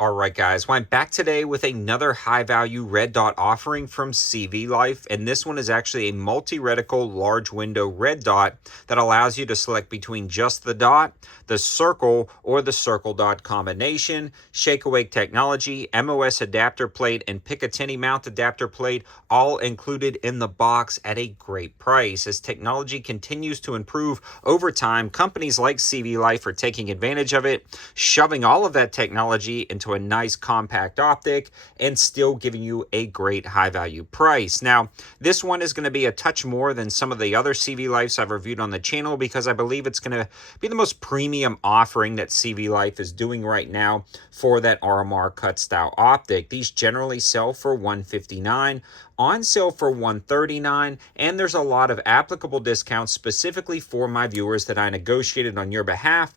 All right, guys, well, I'm back today with another high-value red dot offering from CVLIFE, and this one is actually a multi-reticle large window red dot that allows you to select between just the dot, the circle, or the circle dot combination, shake-awake technology, MOS adapter plate, and Picatinny mount adapter plate, all included in the box at a great price. As technology continues to improve over time, companies like CVLIFE are taking advantage of it, shoving all of that technology into a nice compact optic and still giving you a great high value price. Now, this one is going to be a touch more than some of the other CVLIFEs I've reviewed on the channel because I believe it's going to be the most premium offering that CVLIFE is doing right now for that RMR cut style optic. These generally sell for $159, on sale for $139, and there's a lot of applicable discounts specifically for my viewers that I negotiated on your behalf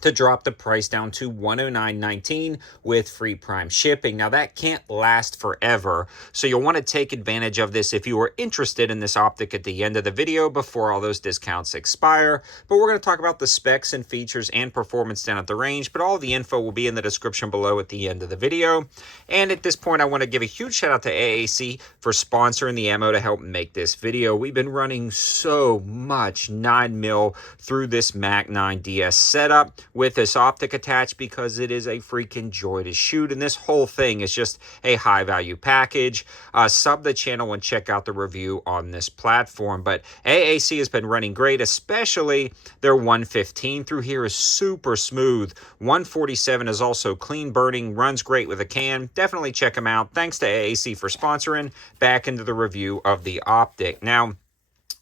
to drop the price down to $109.19 with free prime shipping. Now that can't last forever, so you'll want to take advantage of this if you are interested in this optic at the end of the video before all those discounts expire. But we're going to talk about the specs and features and performance down at the range, but all the info will be in the description below at the end of the video. And at this point, I want to give a huge shout out to AAC for sponsoring the ammo to help make this video. We've been running so much 9mm through this Mac 9 DS setup with this optic attached because it is a freaking joy to shoot, and this whole thing is just a high value package. Sub the channel and check out the review on this platform. But AAC has been running great, especially their 115 through here is super smooth. 147 is also clean burning, runs great with a can. Definitely check them out. Thanks to AAC for sponsoring. Back into the review of the optic. Now,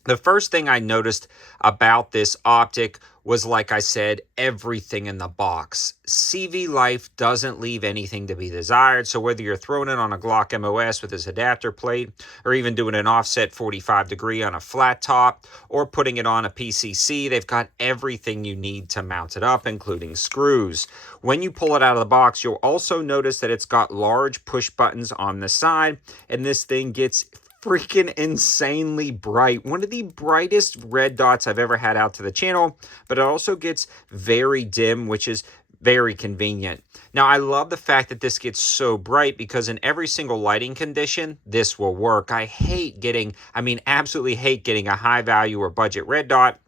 the first thing I noticed about this optic was, like I said, everything in the box. CVLIFE doesn't leave anything to be desired, so whether you're throwing it on a Glock MOS with this adapter plate, or even doing an offset 45 degree on a flat top, or putting it on a PCC, they've got everything you need to mount it up, including screws. When you pull it out of the box, you'll also notice that it's got large push buttons on the side, and this thing gets freaking insanely bright. One of the brightest red dots I've ever had out to the channel, but it also gets very dim, which is very convenient. Now, I love the fact that this gets so bright because in every single lighting condition, this will work. I absolutely hate getting a high value or budget red dot,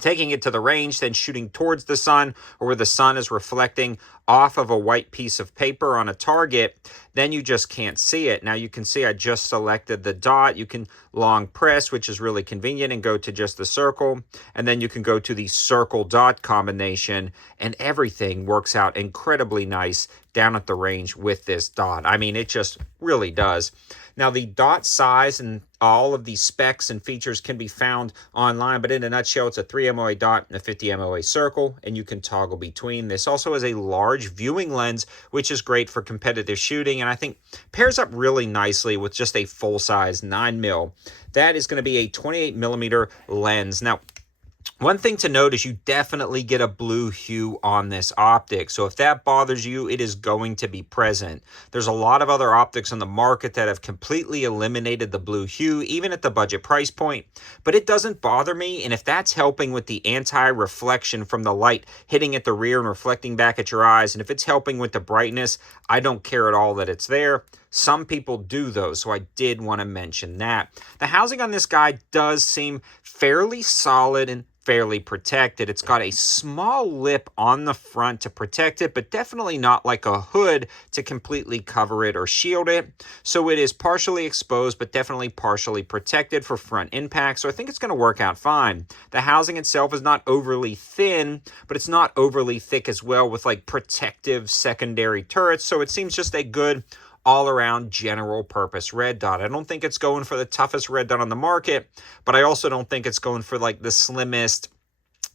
taking it to the range, then shooting towards the sun or where the sun is reflecting off of a white piece of paper on a target, then you just can't see it. Now you can see I just selected the dot. You can long press, which is really convenient, and go to just the circle. And then you can go to the circle dot combination, and everything works out incredibly nice down at the range with this dot. I mean, it just really does. Now, the dot size and all of these specs and features can be found online, but in a nutshell, it's a 3 MOA dot and a 50 MOA circle, and you can toggle between. This also has a large viewing lens, which is great for competitive shooting, and I think pairs up really nicely with just a full-size 9mm. That is going to be a 28mm lens. Now, one thing to note is you definitely get a blue hue on this optic. So if that bothers you, it is going to be present. There's a lot of other optics on the market that have completely eliminated the blue hue, even at the budget price point. But it doesn't bother me. And if that's helping with the anti-reflection from the light hitting at the rear and reflecting back at your eyes, and if it's helping with the brightness, I don't care at all that it's there. Some people do though, so I did want to mention that. The housing on this guy does seem fairly solid and fairly protected. It's got a small lip on the front to protect it, but definitely not like a hood to completely cover it or shield it. So it is partially exposed, but definitely partially protected for front impact. So I think it's going to work out fine. The housing itself is not overly thin, but it's not overly thick as well with like protective secondary turrets. So it seems just a good all-around general purpose red dot. I don't think it's going for the toughest red dot on the market, but I also don't think it's going for like the slimmest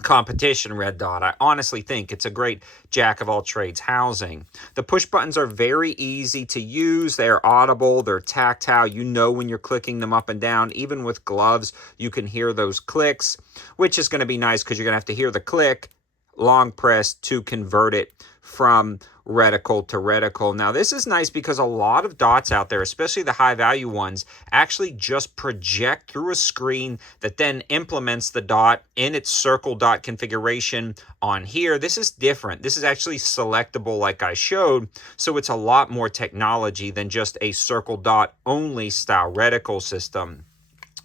competition red dot. I honestly think it's a great jack of all trades housing. The push buttons are very easy to use. They're audible, they're tactile. You know when you're clicking them up and down. Even with gloves, you can hear those clicks, which is going to be nice because you're going to have to hear the click long press to convert it from reticle to reticle. Now this is nice because a lot of dots out there, especially the high value ones, actually just project through a screen that then implements the dot in its circle dot configuration on here. This is different. This is actually selectable like I showed, so it's a lot more technology than just a circle dot only style reticle system.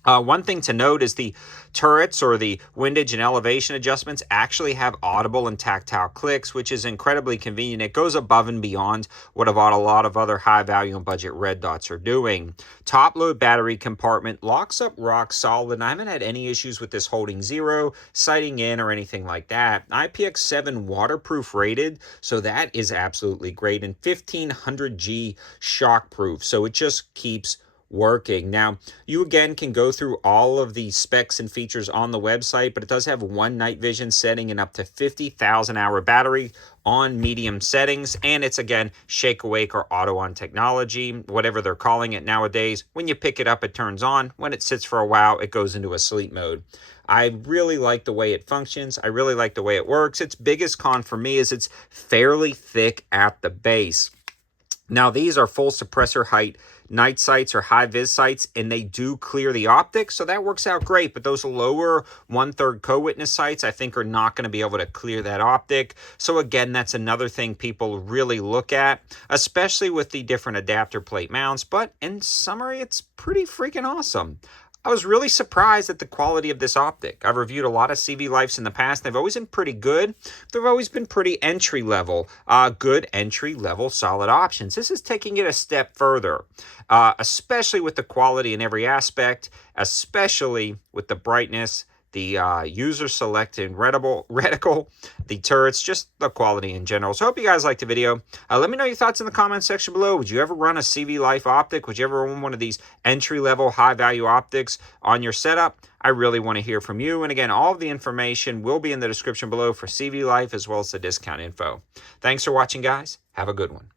One thing to note is the turrets or the windage and elevation adjustments actually have audible and tactile clicks, which is incredibly convenient. It goes above and beyond what a lot of other high value and budget red dots are doing. Top load battery compartment locks up rock solid, and I haven't had any issues with this holding zero, sighting in, or anything like that. IPX7 waterproof rated, so that is absolutely great, and 1500G shockproof, so it just keeps working. Now, you again can go through all of the specs and features on the website, but it does have one night vision setting and up to 50,000 hour battery on medium settings, and it's again shake awake or auto on technology, whatever they're calling it nowadays. When you pick it up, it turns on. When it sits for a while, it goes into a sleep mode. I really like the way it functions. I really like the way it works. Its biggest con for me is it's fairly thick at the base. Now, these are full suppressor height night sights or high vis sights, and they do clear the optics, so that works out great. But those lower 1/3 co-witness sights, I think, are not going to be able to clear that optic. So again, that's another thing people really look at, especially with the different adapter plate mounts. But in summary, it's pretty freaking awesome. I was really surprised at the quality of this optic. I've reviewed a lot of CVLIFEs in the past. They've always been pretty good. They've always been pretty entry-level, good entry-level solid options. This is taking it a step further, especially with the quality in every aspect, especially with the brightness, the user selected reticle, the turrets, just the quality in general. So I hope you guys liked the video. Let me know your thoughts in the comment section below. Would you ever run a CVLIFE optic? Would you ever run one of these entry-level high-value optics on your setup? I really want to hear from you. And again, all of the information will be in the description below for CVLIFE as well as the discount info. Thanks for watching, guys. Have a good one.